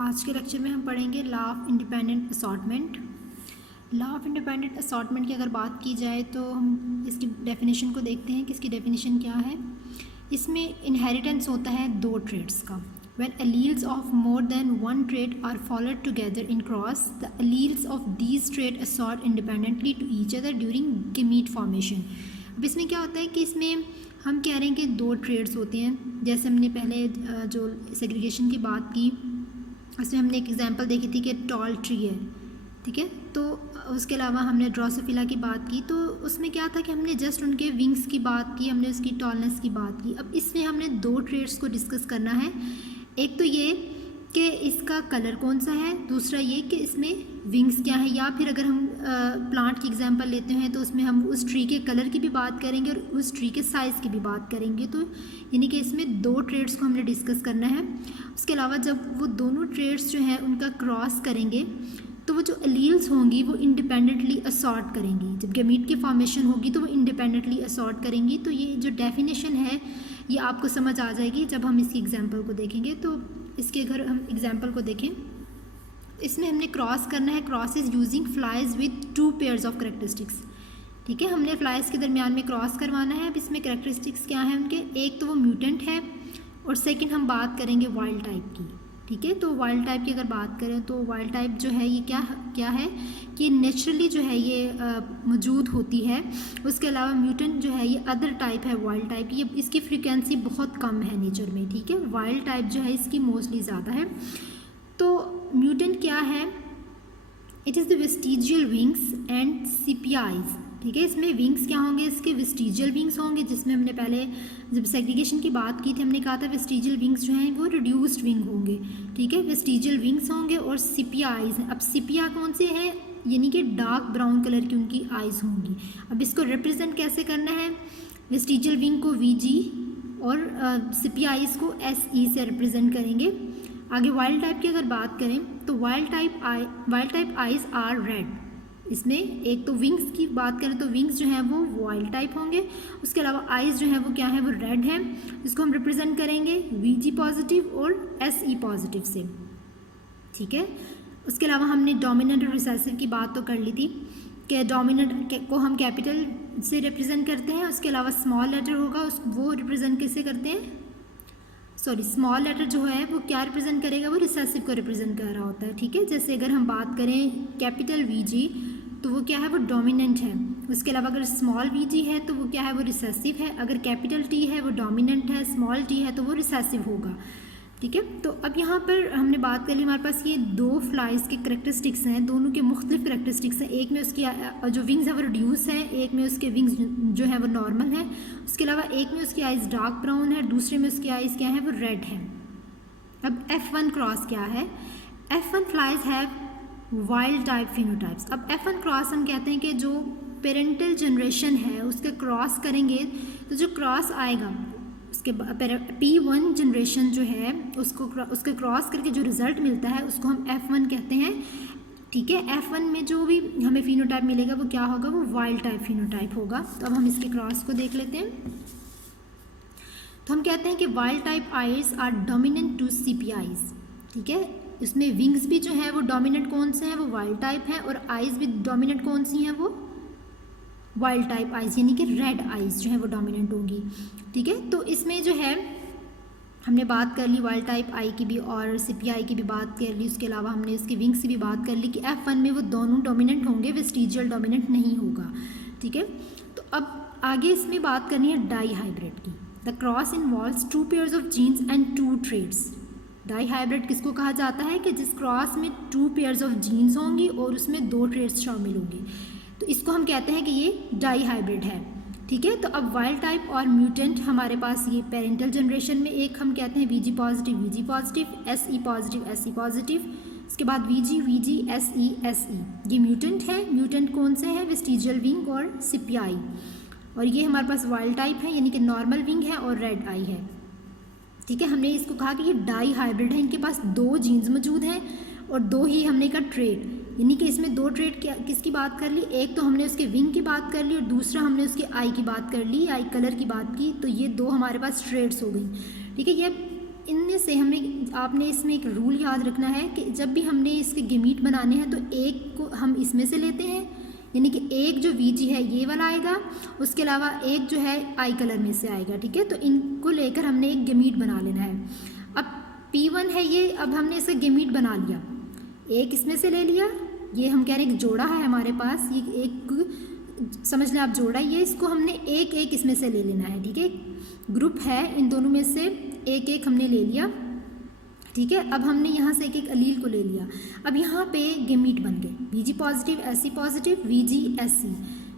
आज के लेक्चर में हम पढ़ेंगे law of independent assortment. Law of independent assortment की अगर बात की जाए तो हम इसकी डेफिनेशन को देखते हैं कि इसकी डेफिनेशन क्या है। इसमें इनहेरिटेंस होता है दो ट्रेड्स का। When alleles of more than one trait are followed together in cross, the alleles of these traits assort independently to each other during gamete formation। अब इसमें क्या होता है कि इसमें हम कह रहे हैं कि दो ट्रेड्स होते हैं। जैसे हमने पहले जो सेग्रीगेशन की बात की उसमें हमने एक एग्जांपल देखी थी कि टॉल ट्री है, ठीक है। तो उसके अलावा हमने ड्रोसोफिला की बात की, तो उसमें क्या था कि हमने जस्ट उनके विंग्स की बात की, हमने उसकी टॉलनेस की बात की। अब इसमें हमने दो ट्रेड्स को डिस्कस करना है। एक तो ये कि इसका कलर कौन सा है, दूसरा ये कि इसमें विंग्स क्या है। या फिर अगर हम प्लांट की एग्जांपल लेते हैं तो उसमें हम उस ट्री के कलर की भी बात करेंगे और उस ट्री के साइज़ की भी बात करेंगे। तो यानी कि इसमें दो ट्रेड्स को हमने डिस्कस करना है। उसके अलावा जब वो दोनों ट्रेड्स जो हैं उनका क्रॉस करेंगे तो वो जो एलील्स होंगी वो इंडिपेंडेंटली असॉर्ट करेंगी। जब गैमीट की फॉर्मेशन होगी तो वो इंडिपेंडेंटली असॉर्ट करेंगी। तो ये जो डेफिनेशन है ये आपको समझ आ जाएगी जब हम इसकी एग्जांपल को देखेंगे। तो इसके अगर हम एग्जांपल को देखें, इसमें हमने क्रॉस करना है। Cross is using flies with two pairs of characteristics, ठीक है। हमने फ्लाइज के दरमियान में क्रॉस करवाना है। अब इसमें करेक्टरिस्टिक्स क्या है उनके, एक तो वो म्यूटेंट है और सेकेंड हम बात करेंगे वाइल्ड टाइप की, ठीक है। तो वाइल्ड टाइप की अगर बात करें तो वाइल्ड टाइप जो है ये क्या है कि नेचुरली जो है ये मौजूद होती है। उसके अलावा म्यूटेंट जो है ये अदर टाइप है वाइल्ड टाइप की, ये इसकी फ्रीक्वेंसी बहुत कम है नेचर में, ठीक है। वाइल्ड टाइप जो है इसकी मोस्टली ज़्यादा है। तो म्यूटेंट क्या है, it is the vestigial wings and sepia eyes, ठीक है। इसमें विंग्स क्या होंगे, इसके वेस्टिजियल विंग्स होंगे, जिसमें हमने पहले जब सेग्रीगेशन की बात की थी हमने कहा था वेस्टिजियल विंग्स जो हैं वो रिड्यूस्ड विंग होंगे, ठीक है। वेस्टिजियल विंग्स होंगे और सिपिया आइज। अब सिपिया कौन से हैं, यानी कि डार्क ब्राउन कलर की उनकी आइज़ होंगी। अब इसको रिप्रेजेंट कैसे करना है, वेस्टिजियल विंग को VG और सिपिया आइज को SE से रिप्रेजेंट करेंगे। आगे वाइल्ड टाइप की अगर बात करें तो wild type eyes are red. इसमें एक तो विंग्स की बात करें तो विंग्स जो हैं वो वाइल्ड टाइप होंगे। उसके अलावा आइज जो है वो क्या है, वो रेड है। इसको हम रिप्रेजेंट करेंगे VG पॉजिटिव और SE पॉजिटिव से, ठीक है। उसके अलावा हमने डोमिनेंट और रिसेसिव की बात तो कर ली थी कि डोमिनेंट को हम कैपिटल से रिप्रेजेंट करते हैं। उसके अलावा स्मॉल लेटर होगा वो रिप्रेजेंट कैसे करते हैं, स्मॉल लेटर जो है वो क्या रिप्रेजेंट करेगा, वो रिसेसिव को रिप्रेजेंट कर रहा होता है, ठीक है। जैसे अगर हम बात करें कैपिटल VG तो वो क्या है, वो डोमिनेंट है। उसके अलावा अगर स्मॉल VG है तो वो क्या है, वो रिसेसिव है। अगर कैपिटल T है वो डोमिनेंट है, स्मॉल t है तो वो रिसेसिव होगा, ठीक है। तो अब यहाँ पर हमने बात कर ली, हमारे पास ये दो फ्लाइज के करेक्टरिस्टिक्स हैं, दोनों के मुख्तलिफ करेक्टरिस्टिक्स हैं। एक में उसकी जो विंग्स है वो रिड्यूस है, एक में उसके विंग्स जो है वो नॉर्मल है। उसके अलावा एक में उसकी आइज़ डार्क ब्राउन है, दूसरे में उसकी आइज़ क्या है, वो रेड है। अब F1 क्रॉस क्या है, F1 flies have wild type phenotypes. अब F1 क्रॉस हम कहते हैं कि जो पेरेंटल जनरेशन है उसके क्रॉस करेंगे तो जो क्रॉस आएगा उसके P1 जनरेशन जो है उसके क्रॉस करके जो रिज़ल्ट मिलता है उसको हम F1 कहते हैं, ठीक है। F1 में जो भी हमें फिनोटाइप मिलेगा वो क्या होगा, वो वाइल्ड टाइप फिनोटाइप होगा। तो अब हम इसके क्रॉस को देख लेते हैं। तो हम कहते हैं कि wild type eyes are dominant to sepia eyes, ठीक है। इसमें विंग्स भी जो है वो डोमिनेंट कौन से हैं, वो वाइल्ड टाइप है, और आइज़ भी डोमिनेंट कौन सी हैं, वो वाइल्ड टाइप आइज़, यानी कि रेड आइज़ जो है वो डोमिनेंट होंगी, ठीक है। तो इसमें जो है हमने बात कर ली वाइल्ड टाइप आई की भी और सिपियाई की भी बात कर ली। उसके अलावा हमने उसके विंग्स की भी बात कर ली कि F1 में वो दोनों डोमिनेंट होंगे, वेस्टिजियल डोमिनेंट नहीं होगा, ठीक है। तो अब आगे इसमें बात करनी है डाई हाइब्रिड की। The cross involves two pairs of genes and two traits. Dihybrid किसको कहा जाता है कि जिस क्रॉस में टू पेयर्स ऑफ जीन्स होंगी और उसमें दो ट्रेड्स शामिल होंगी, तो इसको हम कहते हैं कि ये डाई हाइब्रिड है, ठीक है। तो अब वाइल्ड टाइप और म्यूटेंट हमारे पास ये पेरेंटल जनरेशन में एक हम कहते हैं VG positive SE positive SE positive. उसके बाद VG SE ये म्यूटेंट है। म्यूटेंट कौन से हैं, वेस्टिजियल विंग और सिपियाई। और ये हमारे पास वाइल्ड टाइप है, यानी कि नॉर्मल विंग है और रेड आई है, ठीक है। हमने इसको कहा कि ये डाई हाइब्रिड है, इनके पास दो जीन्स मौजूद हैं और दो ही हमने का ट्रेड, यानी कि इसमें दो ट्रेड किसकी बात कर ली, एक तो हमने उसके विंग की बात कर ली और दूसरा हमने उसके आई की बात कर ली, आई कलर की बात की। तो ये दो हमारे पास ट्रेड्स हो गई, ठीक है। ये इनमें से हमें आपने इसमें एक रूल याद रखना है कि जब भी हमने इसके गेमीट बनाने हैं तो एक को हम इसमें से लेते हैं, यानी कि एक जो VG है ये वाला आएगा, उसके अलावा एक जो है आई कलर में से आएगा, ठीक है। तो इनको लेकर हमने एक गेमीट बना लेना है। अब P1 है ये, अब हमने इसे गेमीट बना लिया, एक इसमें से ले लिया, ये हम कह रहे हैं एक जोड़ा है हमारे पास, ये एक समझ लें आप जोड़ा, ये इसको हमने एक एक इसमें से ले लेना है, ठीक है। ग्रुप है, इन दोनों में से एक एक हमने ले लिया, ठीक है। अब हमने यहाँ से एक एक अलील को ले लिया। अब यहाँ पे गेमीट बन गए, VG positive SE positive VG SE,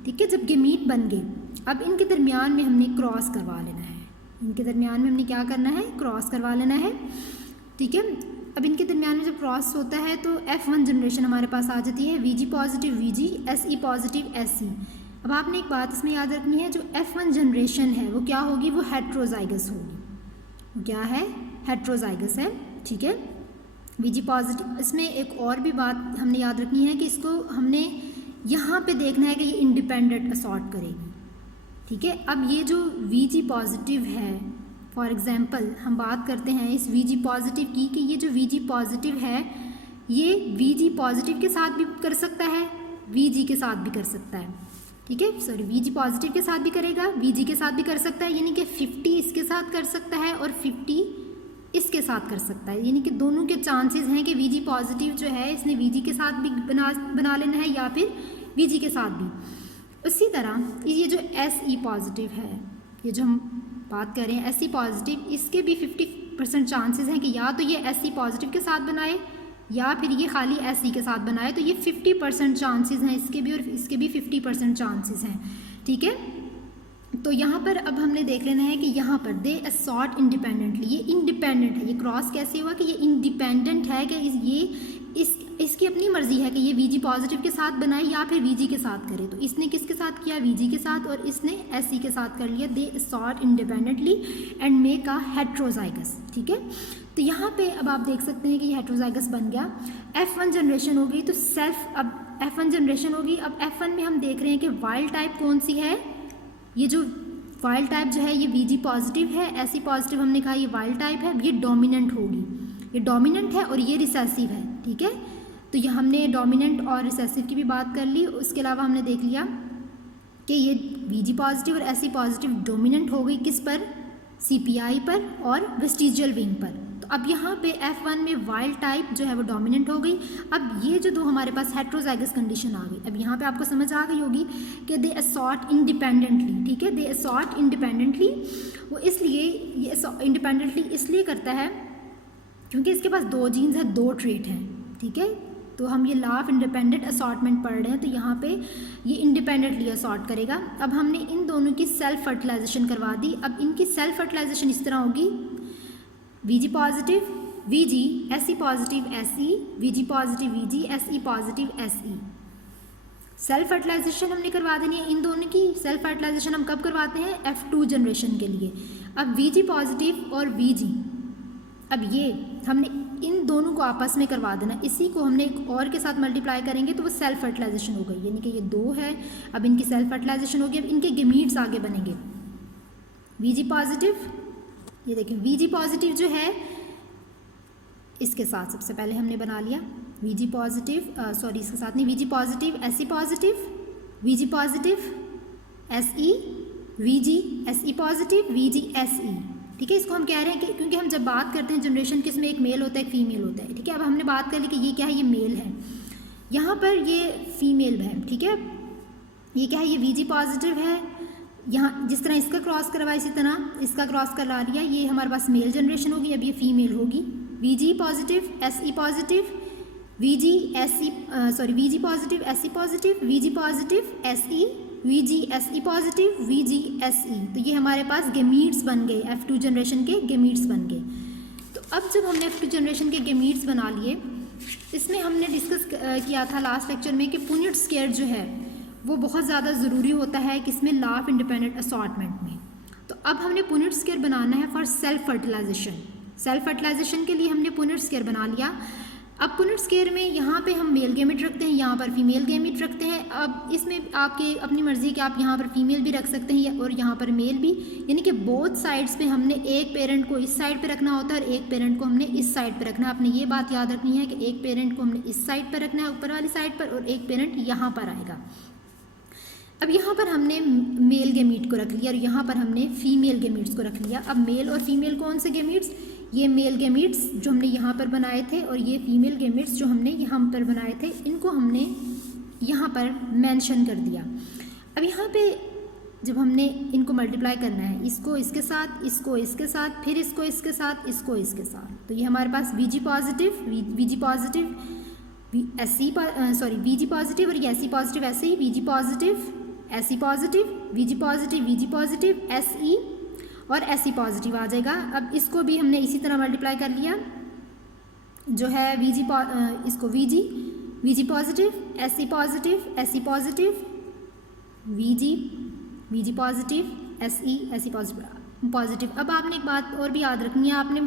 ठीक है। जब गेमीट बन गए, अब इनके दरमियान में हमने क्रॉस करवा लेना है, इनके दरमियान में हमने क्या करना है, क्रॉस करवा लेना है, ठीक है। अब इनके दरमियान में जब क्रॉस होता है तो F1 जनरेशन हमारे पास आ जाती है, VG positive VG, SE positive SE। अब आपने एक बात इसमें याद रखनी है, जो F1 जनरेशन है वो क्या होगी, वो हेट्रोजाइगस होगी, वो क्या है, हेट्रोजाइगस है, ठीक है। VG पॉजिटिव, इसमें एक और भी बात हमने याद रखनी है कि इसको हमने यहाँ पे देखना है कि ये इंडिपेंडेंट असॉर्ट करेगी, ठीक है। अब ये जो VG पॉजिटिव है, फॉर एग्जांपल हम बात करते हैं इस VG पॉजिटिव की, कि ये जो VG पॉजिटिव है ये VG पॉजिटिव के साथ भी कर सकता है, VG के साथ भी कर सकता है, ठीक है। सॉरी, VG पॉजिटिव के साथ भी करेगा, VG के साथ भी कर सकता है, यानी कि 50 इसके साथ कर सकता है और 50 इसके साथ कर सकता है, यानी कि दोनों के चांसेस हैं कि VG पॉजिटिव जो है इसने VG के साथ भी बना लेना है या फिर VG के साथ भी। उसी तरह ये जो SE पॉजिटिव है, ये जो हम बात कर रहे हैं SE पॉजिटिव, इसके भी 50% चांसेस हैं कि या तो ये SE पॉजिटिव के साथ बनाए या फिर ये खाली SE के साथ बनाए, तो ये 50% चांसेस हैं इसके भी और इसके भी 50% चांसेस हैं, ठीक है। तो यहाँ पर अब हमने देख लेना है कि यहाँ पर दे असॉर्ट इंडिपेंडेंटली, ये इंडिपेंडेंट है, ये क्रॉस कैसे हुआ कि ये इंडिपेंडेंट है कि इसकी अपनी मर्जी है कि ये VG पॉजिटिव के साथ बनाए या फिर VG के साथ करे। तो इसने किसके साथ किया, VG के साथ, और इसने SE के साथ कर लिया। They assort independently and make a heterozygous, ठीक है। तो यहाँ पे अब आप देख सकते हैं कि ये हेट्रोजाइगस बन गया। F1 जनरेशन हो गई, तो सेल्फ, अब F1 जनरेशन होगी। अब F1 में हम देख रहे हैं कि वाइल्ड टाइप कौन सी है, ये जो वाइल्ड टाइप जो है ये VG पॉजिटिव है, SE पॉजिटिव हमने कहा ये वाइल्ड टाइप है, ये डोमिनेंट होगी, ये डोमिनेंट है और ये रिसेसिव है, ठीक है। तो ये हमने डोमिनेंट और रिसेसिव की भी बात कर ली। उसके अलावा हमने देख लिया कि ये VG पॉजिटिव और SE पॉजिटिव डोमिनेंट हो गई किस पर, CPI पर और वेस्टिजियल विंग पर। तो अब यहाँ पे F1 में वाइल्ड टाइप जो है वो डोमिनेंट हो गई। अब ये जो दो हमारे पास हेट्रोजाइगस कंडीशन आ गई। अब यहाँ पे आपको समझ आ गई होगी कि दे असॉर्ट इंडिपेंडेंटली, ठीक है, दे असॉर्ट इंडिपेंडेंटली। वो इसलिए ये इंडिपेंडेंटली इसलिए करता है क्योंकि इसके पास दो जीन्स हैं, दो ट्रेट हैं, ठीक है। तो हम ये लॉ ऑफ इंडिपेंडेंट असॉर्टमेंट पढ़ रहे हैं, तो यहाँ पे ये इंडिपेंडेंटली असॉर्ट करेगा। अब हमने इन दोनों की सेल्फ फर्टिलाइजेशन करवा दी। अब इनकी सेल्फ फर्टिलाइजेशन इस तरह होगी, VG positive VG, SE positive SE, VG positive VG, SE positive SE। Self fertilization हमने करवा देनी है इन दोनों की। सेल्फ फर्टिलाइजेशन हम कब करवाते हैं, F2 जनरेशन के लिए। अब VG पॉजिटिव और VG, अब ये हमने इन दोनों को आपस में करवा देना, इसी को हमने एक और के साथ मल्टीप्लाई करेंगे तो वो सेल्फ फर्टिलाइजेशन हो गई, यानी कि ये दो है, अब इनकी सेल्फ फर्टिलाइजेशन होगी। अब इनके गेमीट्स आगे बनेंगे। VG पॉजिटिव, ये देखिए VG पॉजिटिव जो है इसके साथ सबसे पहले हमने बना लिया VG पॉजिटिव, सॉरी इसके साथ नहीं, VG positive SE positive, VG positive SE, VG SE positive, VG SE, ठीक है। इसको हम कह रहे हैं कि क्योंकि हम जब बात करते हैं जनरेशन किसमें एक मेल होता है एक फीमेल होता है, ठीक है। अब हमने बात कर ली कि ये क्या है, ये मेल है, यहाँ पर ये फीमेल है, ठीक है। ये क्या है, ये VG पॉजिटिव है, यहाँ जिस तरह इसका क्रॉस करवा इसी तरह इसका क्रॉस करवा लिया, ये हमारे पास मेल जनरेशन होगी। अब ये फीमेल होगी, VG positive SE positive, VG SE, sorry VG positive SE positive, VG positive SE, VG SE positive, VG SE। तो ये हमारे पास गेमीट्स बन गए, F2 जनरेशन के गेमीट्स बन गए। तो अब जब हमने F2 जनरेशन के गेमीट्स बना लिए, इसमें हमने डिस्कस किया था लास्ट लेक्चर में कि पुनेट स्क्वायर जो है वो बहुत ज़्यादा ज़रूरी होता है किसमें, लॉ ऑफ इंडिपेंडेंट असॉर्टमेंट में। तो अब हमने पुनेट स्क्वायर बनाना है for self fertilization. Self fertilization के लिए हमने पुनेट स्क्वायर बना लिया। अब पुनेट स्क्वायर में यहाँ पे हम मेल गैमेट रखते हैं, यहाँ पर फीमेल गैमेट रखते हैं। अब इसमें आपके अपनी मर्ज़ी है कि आप यहाँ पर फीमेल भी रख सकते हैं और यहाँ पर मेल भी, यानी कि बोथ साइड्स पे हमने एक पेरेंट को इस साइड पे रखना होता है और एक पेरेंट को हमने इस साइड पे रखना है। आपने ये बात याद रखनी है कि एक पेरेंट को हमने इस साइड पर रखना है ऊपर वाली साइड पर, और एक पेरेंट यहाँ पर आएगा। अब यहाँ पर हमने मेल गैमीट को रख लिया और यहाँ पर हमने फीमेल गैमीट्स को रख लिया। अब मेल और फीमेल कौन से गैमीट्स, ये मेल गैमीट्स जो हमने यहाँ पर बनाए थे और ये फीमेल गैमीट्स जो हमने यहाँ पर बनाए थे, इनको हमने यहाँ पर मेंशन कर दिया। अब यहाँ पे जब हमने इनको मल्टीप्लाई करना है, इसको इसके साथ, इसको इसके साथ, फिर इसको इसके साथ, इसको इसके साथ, तो ये हमारे पास Vg positive, Vg positive, Vg positive और ये Se पॉजिटिव, ऐसे ही Vg positive, Se positive, Vg positive, Vg positive, Se और Se पॉजिटिव आ जाएगा। अब इसको भी हमने इसी तरह मल्टीप्लाई कर लिया, जो है इसको Vg positive, Se positive, Se positive, Vg positive, Se positive. अब आपने एक बात और भी याद रखनी है, आपने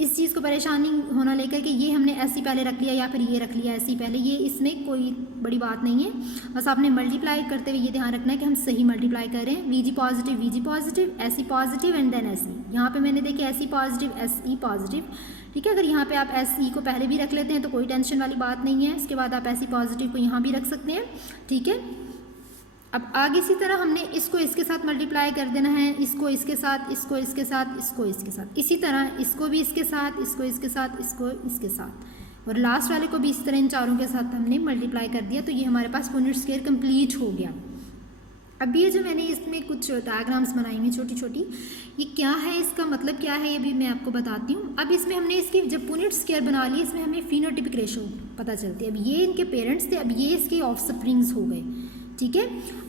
इस चीज़ को परेशानी होना लेकर कि ये हमने Se पहले रख लिया या फिर ये रख लिया Se पहले, ये इसमें कोई बड़ी बात नहीं है। बस आपने मल्टीप्लाई करते हुए ये ध्यान रखना है कि हम सही मल्टीप्लाई कर रहे हैं। Vg positive, Se positive and then Se। यहाँ पे मैंने देखे Se पॉजिटिव, Se पॉजिटिव, ठीक है। अगर यहाँ पे आप Se को पहले भी रख लेते हैं तो कोई टेंशन वाली बात नहीं है, इसके बाद आप Se पॉजिटिव को यहाँ भी रख सकते हैं, ठीक है। अब आगे इसी तरह हमने इसको इसके साथ मल्टीप्लाई कर देना है, इसको इसके साथ, इसको इसके साथ, इसको इसके साथ, इसी तरह इसको भी इसके साथ, इसको इसके साथ, इसको इसके साथ, और लास्ट वाले को भी इस तरह इन चारों के साथ हमने मल्टीप्लाई कर दिया। तो ये हमारे पास पुनेट स्क्वायर कंप्लीट हो गया। अब ये जो मैंने इसमें कुछ डायग्राम्स बनाई हुई छोटी छोटी, ये क्या है, इसका मतलब क्या है, ये भी मैं आपको बताती हूँ। अब इसमें हमने इसकी जब पुनेट स्क्वायर बना ली, इसमें हमें फिनोटिपिक रेशो पता चलती है। अब ये इनके पेरेंट्स थे, अब ये इसके ऑफस्प्रिंग्स हो गए, ठीक है।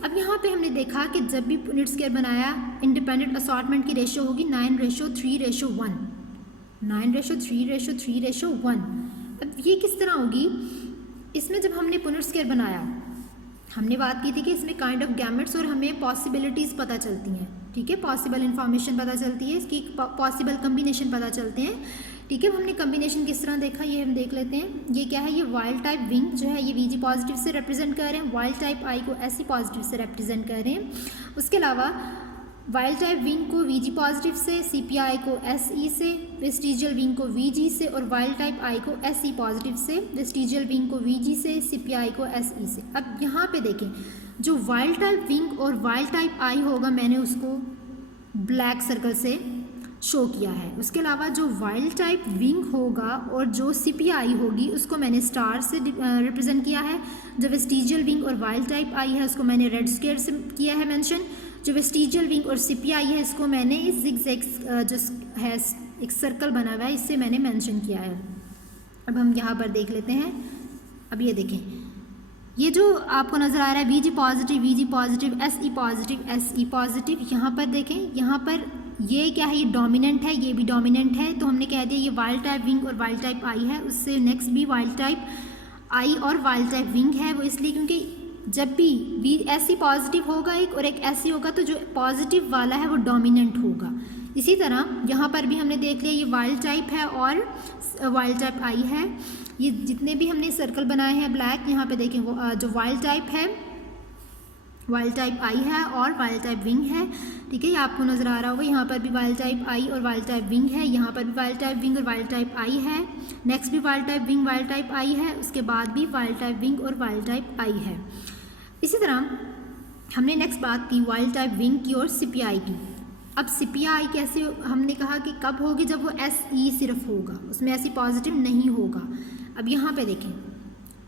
अब यहाँ पे हमने देखा कि जब भी पुनेट स्क्वायर बनाया, इंडिपेंडेंट असॉर्टमेंट की रेशियो होगी 9:3:1, 9:3:3:1। अब ये किस तरह होगी, इसमें जब हमने पुनेट स्क्वायर बनाया, हमने बात की थी कि इसमें काइंड ऑफ गैमेट्स और हमें पॉसिबिलिटीज़ पता चलती हैं, ठीक है, पॉसिबल इन्फॉर्मेशन पता चलती है, इसकी पॉसिबल कम्बिनेशन पता चलते हैं, ठीक है। हमने कम्बिनेशन किस तरह देखा ये हम देख लेते हैं। ये क्या है, ये वाइल्ड टाइप विंग जो है ये Vg पॉजिटिव से रिप्रेजेंट कर रहे हैं, वाइल्ड टाइप आई को Se पॉजिटिव से रिप्रेजेंट कर रहे हैं। उसके अलावा वाइल्ड टाइप विंग को Vg पॉजिटिव से, CPI को Se से, वेस्टिजियल विंग को Vg से, और वाइल्ड टाइप आई को Se पॉजिटिव से, वेस्टिजियल विंग को Vg से, CPI को Se से। अब यहाँ पे देखें, जो वाइल्ड टाइप विंग और वाइल्ड टाइप आई होगा, मैंने उसको ब्लैक सर्कल से शो किया है। उसके अलावा जो वाइल्ड टाइप विंग होगा और जो CPI होगी उसको मैंने स्टार से रिप्रेजेंट किया है। जो वेस्टिजियल विंग और वाइल्ड टाइप आई है उसको मैंने रेड स्क्वायर से किया है मेंशन। जो वेस्टिजियल विंग और CPI है इसको मैंने इस जिगजैग जो है एक सर्कल बना हुआ है इससे मैंने मेंशन किया है। अब हम यहाँ पर देख लेते हैं। अब ये देखें, ये जो आपको नज़र आ रहा है Vg पॉजिटिव, Se पॉजिटिव, यहाँ पर देखें, यहाँ पर ये क्या है, ये डोमिनेंट है, ये भी डोमिनेंट है, तो हमने कह दिया ये वाइल्ड टाइप विंग और वाइल्ड टाइप आई है। उससे नेक्स्ट भी वाइल्ड टाइप आई और वाइल्ड टाइप विंग है, वो इसलिए क्योंकि जब भी Se पॉजिटिव होगा एक और एक Se होगा तो जो पॉजिटिव वाला है वो डोमिनेंट होगा। इसी तरह यहाँ पर भी हमने देख लिया ये वाइल्ड टाइप है और वाइल्ड टाइप आई है। ये जितने भी हमने सर्कल बनाए हैं ब्लैक, यहाँ पे देखें वो जो वाइल्ड टाइप है, वाइल्ड टाइप आई है और वाइल्ड टाइप विंग है, ठीक है, ये आपको नज़र आ रहा होगा। यहाँ पर भी वाइल्ड टाइप आई और वाइल्ड टाइप विंग है, यहाँ पर भी वाइल्ड टाइप विंग और वाइल्ड टाइप आई है, नेक्स्ट भी wild type wing wild type आई है, उसके बाद भी वाइल्ड टाइप विंग और वाइल्ड टाइप आई है। इसी तरह हमने नेक्स्ट बात की वाइल्ड टाइप विंग की और CPI की। अब CPI कैसे, हमने कहा कि कब होगी, जब वो Se सिर्फ होगा, उसमें Se पॉजिटिव नहीं होगा। अब यहाँ पे देखें,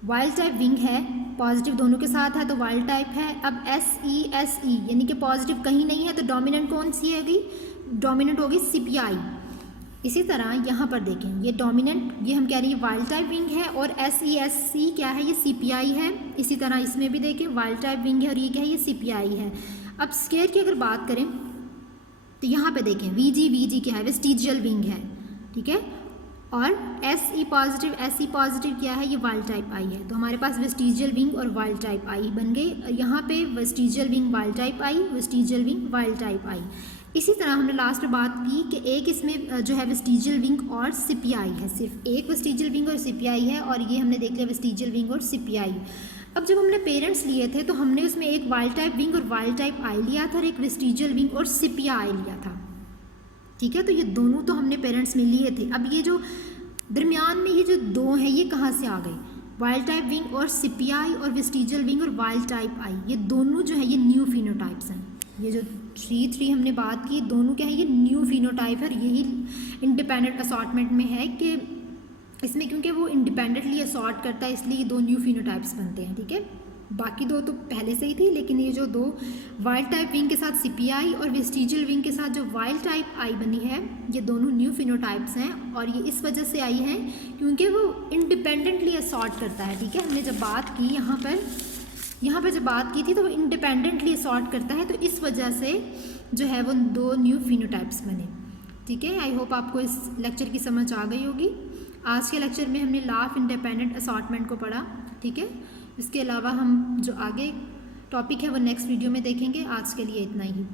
वाइल्ड टाइप विंग है, पॉजिटिव दोनों के साथ है तो वाइल्ड टाइप है। अब Se यानी कि पॉजिटिव कहीं नहीं है तो डोमिनेंट कौन सी होगी, डोमिनेंट होगी CPI। इसी तरह यहाँ पर देखें, ये डोमिनेंट, ये हम कह रहे हैं वाइल्ड टाइप विंग है और Se क्या है, ये CPI है। इसी तरह इसमें भी देखें वाइल्ड टाइप विंग है और ये क्या है, ये CPI है। अब स्क्वायर की अगर बात करें तो यहाँ पे देखें Vg क्या है, वेस्टिजियल विंग है, ठीक है, और Se पॉजिटिव क्या है, ये वाइल्ड टाइप आई है। तो हमारे पास वेस्टिजियल विंग और वाइल्ड टाइप आई बन गई। यहाँ पे वेस्टिजियल विंग वाइल्ड टाइप आई, वेस्टिजियल विंग वाइल्ड टाइप आई। इसी तरह हमने लास्ट में बात की कि एक इसमें जो है वेस्टिजियल विंग और सिपियाई है, सिर्फ एक वेस्टिजियल विंग और सिपियाई है, और ये हमने देख लिया वेस्टिजियल विंग और सिपियाई। अब जब हमने पेरेंट्स लिए थे तो हमने उसमें एक वाइल्ड टाइप विंग और वाइल्ड टाइप आई लिया था और एक वेस्टिजियल विंग और सिपिया आई लिया था, ठीक है। तो ये दोनों तो हमने पेरेंट्स में लिए थे। अब ये जो दरमियान में ये जो दो हैं ये कहाँ से आ गए, वाइल्ड टाइप विंग और सिपियाई और वेस्टिजियल विंग और वाइल्ड टाइप आई, ये दोनों जो है ये न्यू फिनोटाइप्स हैं। ये जो 3 हमने बात की दोनों क्या है, ये न्यू फिनोटाइप है। यही इंडिपेंडेंट असॉर्टमेंट में है कि इसमें क्योंकि वो इंडिपेंडेंटली असॉर्ट करता है इसलिए ये दो न्यू फिनोटाइप्स बनते हैं, ठीक है। बाकी दो तो पहले से ही थी, लेकिन ये जो दो वाइल्ड टाइप विंग के साथ सिपियाई और वेस्टिजियल विंग के साथ जो वाइल्ड टाइप आई बनी है, ये दोनों न्यू फिनोटाइप्स हैं। और ये इस वजह से आई है क्योंकि वो इंडिपेंडेंटली असॉर्ट करता है, ठीक है। हमने जब बात की यहाँ पर जब बात की थी तो वो इंडिपेंडेंटली असॉर्ट करता है, तो इस वजह से जो है वो दो न्यू फिनोटाइप्स बने, ठीक है। आई होप आपको इस लेक्चर की समझ आ गई होगी। आज के लेक्चर में हमने लॉ ऑफ इंडिपेंडेंट असॉर्टमेंट को पढ़ा, ठीक है। इसके अलावा हम जो आगे टॉपिक है वो नेक्स्ट वीडियो में देखेंगे। आज के लिए इतना ही।